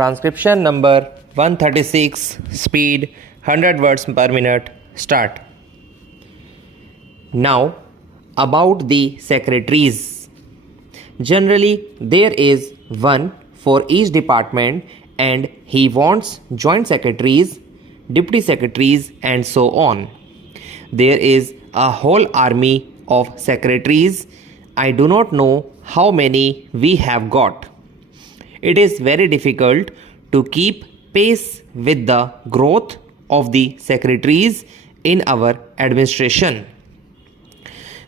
Transcription number 136, speed 100 words per minute, start. Now, about the secretaries. Generally, there is one for each department and he wants joint secretaries, deputy secretaries and so on. There is a whole army of secretaries. I do not know how many we have got. It is very difficult to keep pace with the growth of the secretaries in our administration.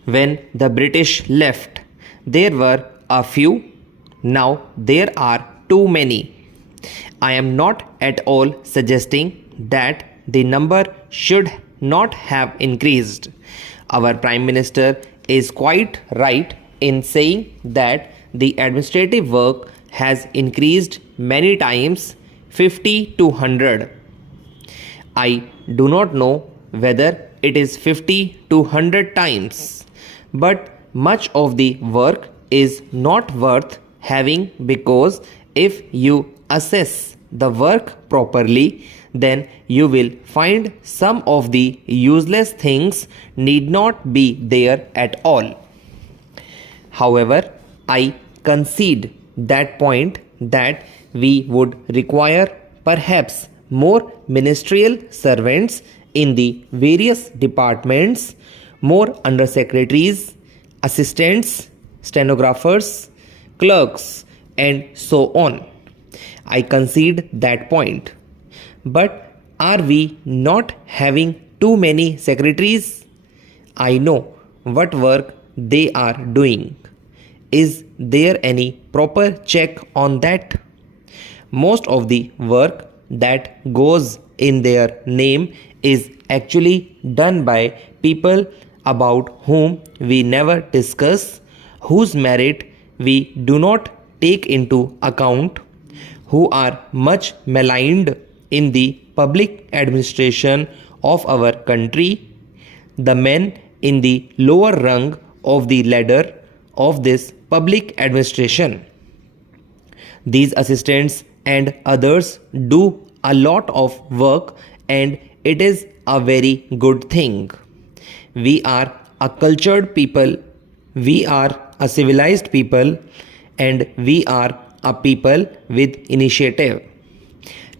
When the British left, there were a few. Now there are too many. I am not at all suggesting that the number should not have increased. Our Prime Minister is quite right in saying that the administrative work has increased many times, 50 to 100. I do not know whether it is 50 to 100 times, but much of the work is not worth having, because if you assess the work properly, then you will find some of the useless things need not be there at all. However, I concede that point that we would require perhaps more ministerial servants in the various departments, more undersecretaries, assistants, stenographers, clerks, and so on. I concede that point. But are we not having too many secretaries? I know what work they are doing. Is there any proper check on that? Most of the work that goes in their name is actually done by people about whom we never discuss, whose merit we do not take into account, who are much maligned in the public administration of our country, the men in the lower rung of the ladder of this public administration. These assistants and others do a lot of work, and it is a very good thing. We are a cultured people, we are a civilized people, and we are a people with initiative.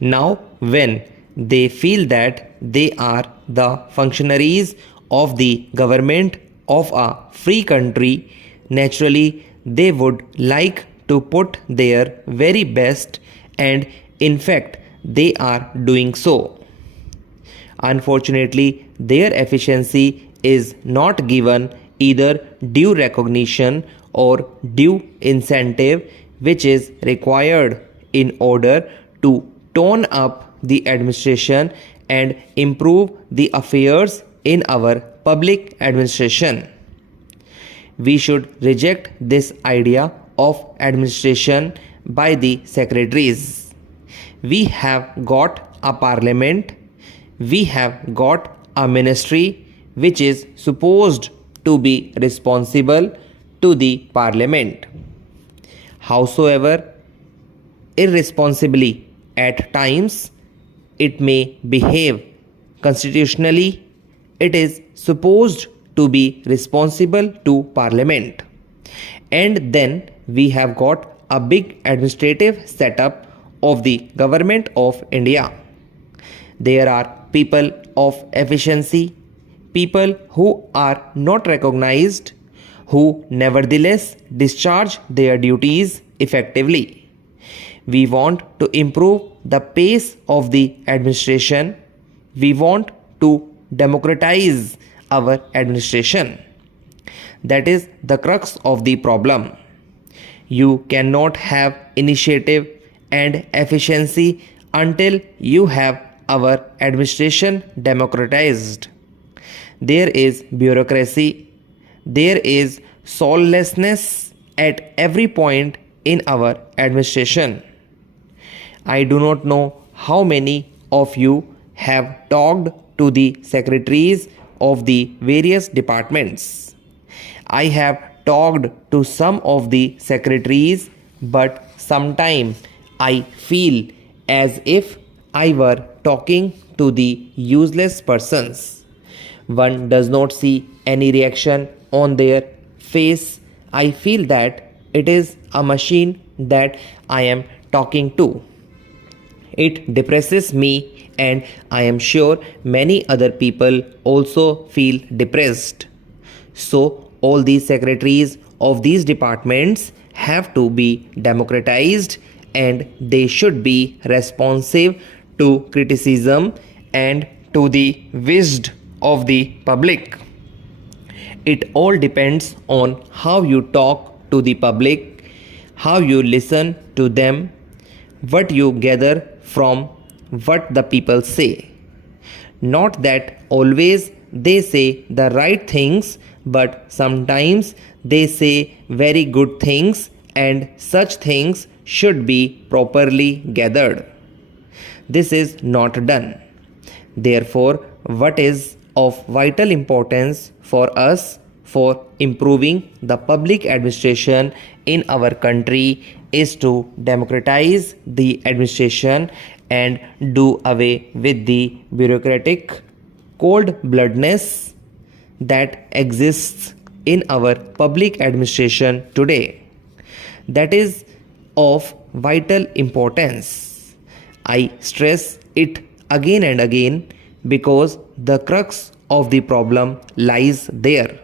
Now, when they feel that they are the functionaries of the government of a free country, naturally they would like to put their very best, and in fact they are doing so. Unfortunately, their efficiency is not given either due recognition or due incentive, which is required in order to tone up the administration and improve the affairs in our public administration. We should reject this idea of administration by the secretaries. We have got a parliament, we have got a ministry which is supposed to be responsible to the parliament. Howsoever irresponsibly at times it may behave constitutionally, it is supposed to be responsible to parliament. And then we have got a big administrative setup of the government of India. There are people of efficiency, people who are not recognized, who nevertheless discharge their duties effectively. We want to improve the pace of the administration. We want to democratize our administration. That is the crux of the problem. You cannot have initiative and efficiency until you have our administration democratized. There is bureaucracy, there is soullessness at every point in our administration. I do not know how many of you have talked to the secretaries of the various departments. I have talked to some of the secretaries, but sometimes I feel as if I were talking to the useless persons. One does not see any reaction on their face. I feel that it is a machine that I am talking to. It depresses me, and I am sure many other people also feel depressed. So, all these secretaries of these departments have to be democratized, and they should be responsive to criticism and to the wisdom of the public. It all depends on how you talk to the public, how you listen to them, what you gather from what the people say. Not that always they say the right things, but sometimes they say very good things, and such things should be properly gathered. This is not done. Therefore, what is of vital importance for us for improving the public administration in our country is to democratize the administration and do away with the bureaucratic cold-bloodedness that exists in our public administration today. That is of vital importance. I stress it again and again because the crux of the problem lies there.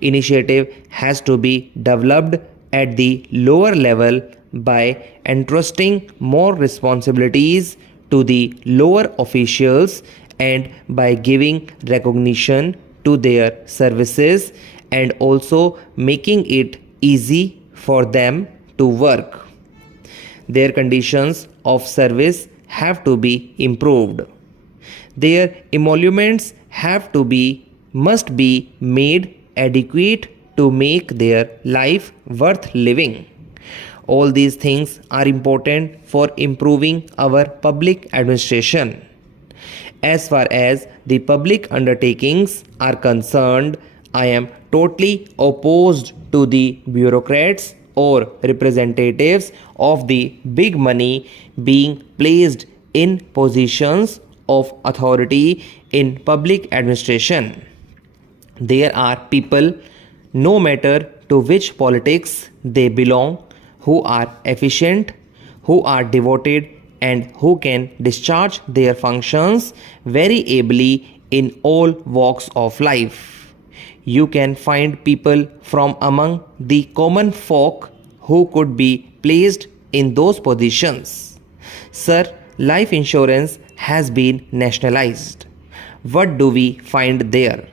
Initiative has to be developed at the lower level by entrusting more responsibilities to the lower officials and by giving recognition to their services and also making it easy for them to work. Their conditions of service have to be improved. Their emoluments must be made adequate to make their life worth living. All these things are important for improving our public administration. As far as the public undertakings are concerned, I am totally opposed to the bureaucrats or representatives of the big money being placed in positions of authority in public administration. There are people, no matter to which politics they belong, who are efficient, who are devoted, and who can discharge their functions very ably in all walks of life. You can find people from among the common folk who could be placed in those positions. Sir, life insurance has been nationalized. What do we find there?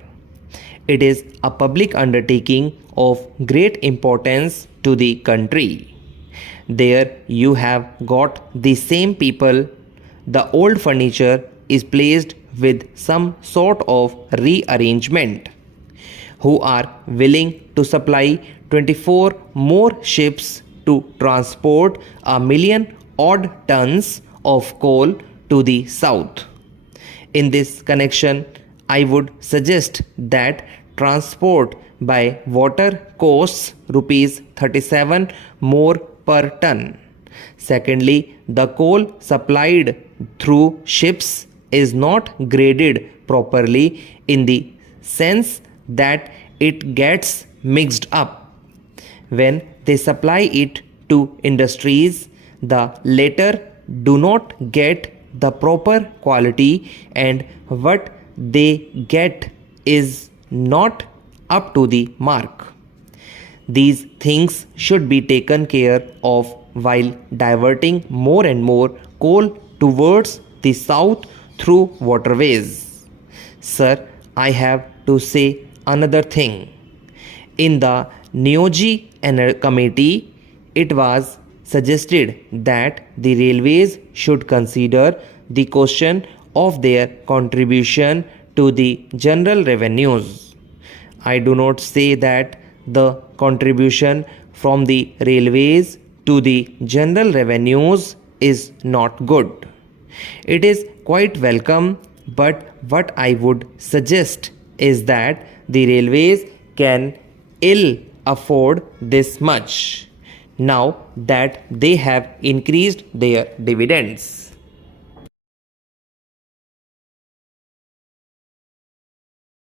It is a public undertaking of great importance to the country. There you have got the same people. The old furniture is placed with some sort of rearrangement, who are willing to supply 24 more ships to transport 1,000,000 odd tons of coal to the south. In this connection, I would suggest that transport by water costs rupees 37 more per ton. Secondly, the coal supplied through ships is not graded properly in the sense that it gets mixed up. When they supply it to industries, the latter do not get the proper quality, and what they get is not up to the mark. These things should be taken care of while diverting more and more coal towards the south through waterways. Sir, I have to say another thing. In the Neogi committee, it was suggested that the railways should consider the question of their contribution to the general revenues. I do not say that the contribution from the railways to the general revenues is not good. It is quite welcome, but what I would suggest is that the railways can ill afford this much. now that they have increased their dividends.